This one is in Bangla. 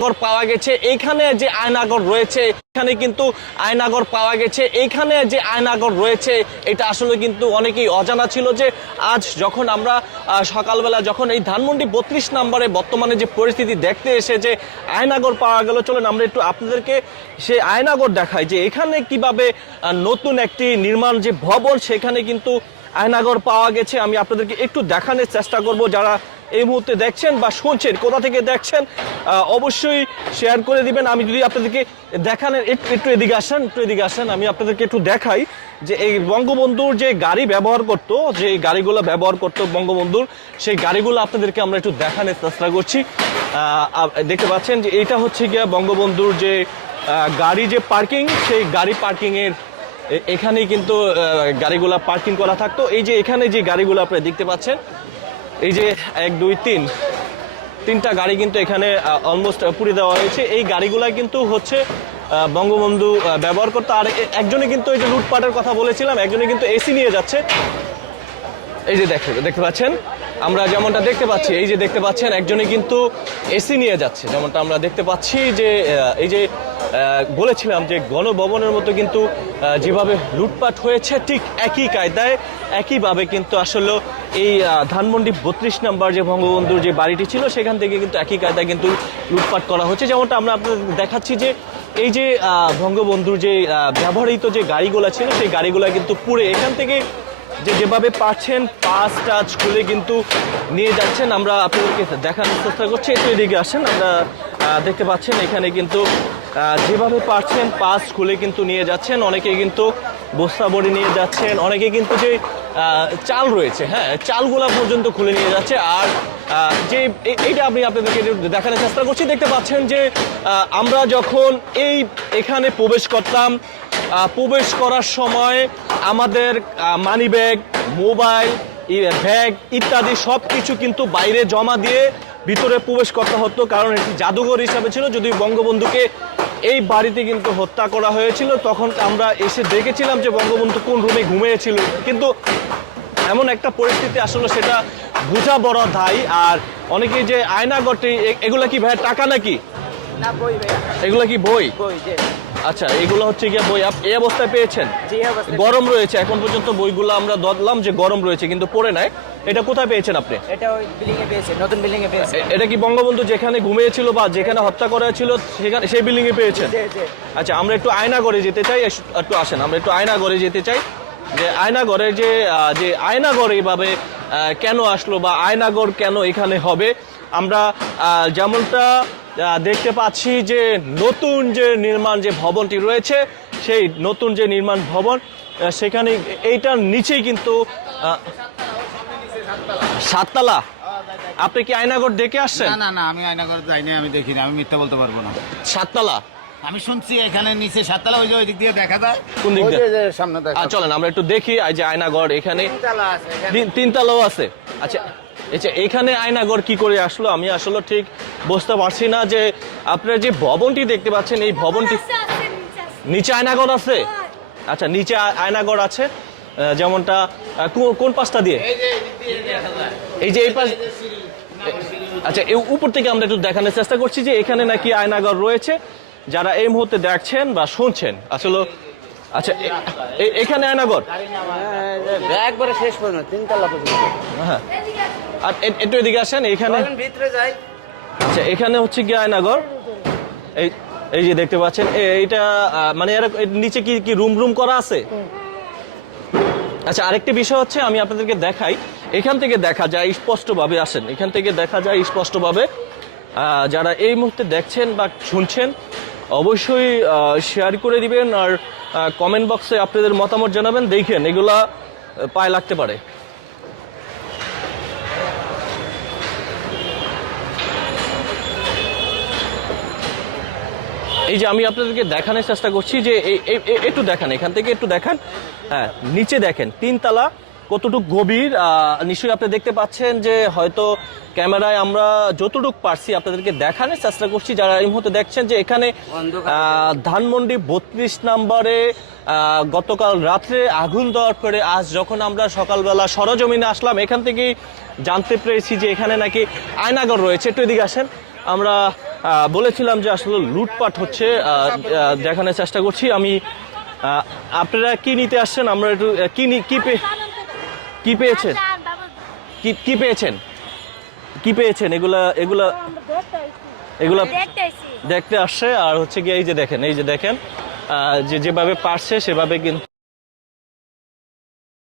আয়নাগর পাওয়া গেছে, এইখানে যে আয়নাগর রয়েছে, এখানে কিন্তু আয়নাগর পাওয়া গেছে, এইখানে যে আয়নাগর রয়েছে, এটা আসলে কিন্তু অনেকেই অজানা ছিল যে আজ যখন আমরা সকালবেলা যখন এই ধানমন্ডি বত্রিশ নম্বরে বর্তমানে যে পরিস্থিতি দেখতে এসে যে আয়নাগর পাওয়া গেল, চলেন আমরা একটু আপনাদেরকে সেই আয়নাগর দেখাই যে এখানে কীভাবে নতুন একটি নির্মাণ যে ভবন, সেখানে কিন্তু আয়নাগর পাওয়া গেছে। আমি আপনাদেরকে একটু দেখানোর চেষ্টা করব, যারা এই মুহূর্তে দেখছেন বা শুনছেন, কোথা থেকে দেখছেন অবশ্যই শেয়ার করে দিবেন। আমি যদি আপনাদেরকে দেখানোর একটু একটু এদিকে আসেন, একটু এদিকে আসেন, আমি আপনাদেরকে একটু দেখাই যে এই বঙ্গবন্ধুর যে গাড়ি ব্যবহার করতো, যে গাড়িগুলো ব্যবহার করতো বঙ্গবন্ধুর, সেই গাড়িগুলো আপনাদেরকে আমরা একটু দেখানোর চেষ্টা করছি। দেখতে পাচ্ছেন যে এটা হচ্ছে গিয়া বঙ্গবন্ধুর যে গাড়ি যে পার্কিং, সেই গাড়ি পার্কিংয়ের এখানেই কিন্তু গাড়িগুলা পার্কিং করা থাকতো। এই যে এখানে যে গাড়িগুলো আপনারা দেখতে পাচ্ছেন এই যে এক, দুই, তিন, তিনটা গাড়ি কিন্তু এখানে অলমোস্ট পুড়ে দেওয়া হয়েছে। এই গাড়িগুলা কিন্তু হচ্ছে বঙ্গবন্ধু ব্যবহার করতো আর একজনে কিন্তু এই যে লুটপাটের কথা বলেছিলাম একজনে কিন্তু এসি নিয়ে যাচ্ছে। এই যে দেখতে দেখতে পাচ্ছেন? আমরা যেমনটা দেখতে পাচ্ছি, এই যে দেখতে পাচ্ছেন একজনে কিন্তু এসি নিয়ে যাচ্ছে। যেমনটা আমরা দেখতে পাচ্ছি যে এই যে বলেছিলাম যে গণভবনের মতো কিন্তু যেভাবে লুটপাট হয়েছে, ঠিক একই কায়দায়, একইভাবে কিন্তু আসলে এই ধানমন্ডি বত্রিশ নম্বর যে বঙ্গবন্ধুর যে বাড়িটি ছিল, সেখান থেকে কিন্তু একই কায়দায় কিন্তু লুটপাট করা হচ্ছে। যেমনটা আমরা আপনাদের দেখাচ্ছি যে, এই যে বঙ্গবন্ধুর যে ব্যবহৃত যে গাড়িগুলো ছিল, সেই গাড়িগুলো কিন্তু পুড়ে এখান থেকে যে যেভাবে পাচ্ছেন পাঁচ টাচ খুলে কিন্তু নিয়ে যাচ্ছেন। আমরা আপনাদেরকে দেখানোর চেষ্টা করছি। একটু এদিকে আসেন, আমরা দেখতে পাচ্ছেন এখানে কিন্তু যেভাবে পাচ্ছেন পাস খুলে কিন্তু নিয়ে যাচ্ছেন। অনেকে কিন্তু বস্তা বড়ি নিয়ে যাচ্ছেন, অনেকে কিন্তু যে চাল রয়েছে হ্যাঁ চালগুলা পর্যন্ত খুলে নিয়ে যাচ্ছে। আর যে এইটা আমি আপনাদেরকে দেখানোর চেষ্টা করছি। দেখতে পাচ্ছেন যে আমরা যখন এই এখানে প্রবেশ করতাম প্রবেশ করার সময় আমাদের মানি ব্যাগ মোবাইল ব্যাগ ইত্যাদি সব কিছু কিন্তু বাইরে জমা দিয়ে ভিতরে প্রবেশ করতে হতো, কারণ এটি জাদুঘর হিসাবে ছিল। যদি বঙ্গবন্ধুকে এই বাড়িতে কিন্তু হত্যা করা হয়েছিল, তখন আমরা এসে দেখেছিলাম যে বঙ্গবন্ধু কোন রুমে ঘুমিয়েছিল। কিন্তু এমন একটা পরিস্থিতি আসলে সেটা বোঝা বড় দায়। আর অনেকে যে আয়না গটে এগুলা কি ভাই টাকা নাকি? না বই ভাইয়া। এগুলা কি বই? বই যে আচ্ছা এগুলো হচ্ছে গিয়ে বই। আপ এই অবস্থায় পেয়েছেন? গরম রয়েছে এখন পর্যন্ত বইগুলো আমরা দদলাম যে গরম রয়েছে কিন্তু পড়ে নাই। এটা কোথায় পেয়েছেন আপনি? এটা ওই বিল্ডিং এ পেয়েছে নতুন বিল্ডিং এ পেয়েছে এটা কি বঙ্গবন্ধু যেখানে ঘুমিয়েছিল বা যেখানে হত্যা করা ছিল সেখানে সেই বিল্ডিং এ পেয়েছেন? জি জি। আচ্ছা আমরা একটু আয়না ঘরে যেতে চাই একটু আসেন আমরা একটু আয়না ঘরে যেতে চাই। যে আয়না ঘরে যে যে আয়না ঘর এইভাবে কেন আসলো বা আয়নাগর কেন এখানে হবে? আমরা যেমনটা দেখতে পাচ্ছি যে নতুন যে নির্মাণ যে ভবনটি রয়েছে সেই নতুন যে নির্মাণ ভবন সেখানে এইটার নিচেই কিন্তু সাততলা। আপনি কি আয়নাগর দেখে আসছেন? না না আমি আয়নাঘর যাইনি আমি দেখিনি আমি মিথ্যা বলতে পারব না। সাততলা। আমি শুনছি এখানে নিচে সাততলা ওই যে ওই দিক দিয়ে দেখা যায়। কোন দিক দিয়ে? সামনে দেখা চলেন আমরা একটু দেখি এই যে আয়নাগর এখানে তিনতলা আছে এখানে। তিন- তিনতলাও আছে। আচ্ছা আচ্ছা এখানে আয়নাগর কি করে আসলো? আমি আসলে ঠিক বুঝতে পারছি না যে আপনারা যে ভবনটি দেখতে পাচ্ছেন এই ভবনটি নিচে আয়নাগড় আছে? আচ্ছা নিচে আয়নাগড় আছে যেমনটা কোন পাশটা দিয়ে? এই যে এই দিক দিয়ে দেখা যায়। এই যে এই পাশ আচ্ছা এই উপর থেকে আমরা একটু দেখানোর চেষ্টা করছি যে এখানে নাকি আয়নাগড় রয়েছে। যারা এই মুহূর্তে দেখছেন বা শুনছেন আসলে আচ্ছা এখানে আয়নাগর। একবারে শেষ পর্যন্ত তিনতলা পর্যন্ত। হ্যাঁ। আর একটু এদিকে আসেন এখানে ভিতরে যাই। আচ্ছা এখানে হচ্ছে কি আয়নাগর। এই এই যে দেখতে পাচ্ছেন এইটা মানে এর নিচে কি কি রুম রুম করা আছে? আচ্ছা আরেকটি বিষয় হচ্ছে আমি আপনাদেরকে দেখাই। এখান থেকে দেখা যায় স্পষ্টভাবে আসেন। এখান থেকে দেখা যায় স্পষ্টভাবে আহ, যারা এই মুহূর্তে দেখছেন বা শুনছেন অবশ্যই শেয়ার করে দিবেন আর কমেন্ট বক্সে আপনাদের মতামত জানাবেন। দেখেন, এগুলা পায়ে লাগতে পারে। এই যে আমি আপনাদেরকে দেখানোর চেষ্টা করছি যে একটু দেখান, এখান থেকে একটু দেখান। হ্যাঁ নিচে দেখেন, তিনতলা কতটুকু গভীর নিশ্চয়ই আপনি দেখতে পাচ্ছেন যে হয়তো ক্যামেরায় আমরা যতটুক পারছি আপনাদেরকে দেখানোর চেষ্টা করছি। যারা এই মুহূর্তে দেখছেন যে এখানে ধানমন্ডি বত্রিশ নম্বরে গতকাল রাত্রে আগুন দেওয়ার পরে আজ যখন আমরা সকালবেলা সরজমিনে আসলাম এখান থেকেই জানতে পেরেছি যে এখানে নাকি আয়নাগর রয়েছে। একটু এদিকে আসেন। আমরা বলেছিলাম যে আসলে লুটপাট হচ্ছে দেখানোর চেষ্টা করছি। আমি আপনারা কি নিতে আসছেন? আমরা একটু কি কি পে কি পেয়েছেন? কি কি পেয়েছেন? কি পেয়েছেন? এগুলা এগুলা এগুলা দেখতে আসছে। আর হচ্ছে কি এই যে দেখেন, এই যে দেখেন যে যেভাবে পারছে সেভাবে কিন্তু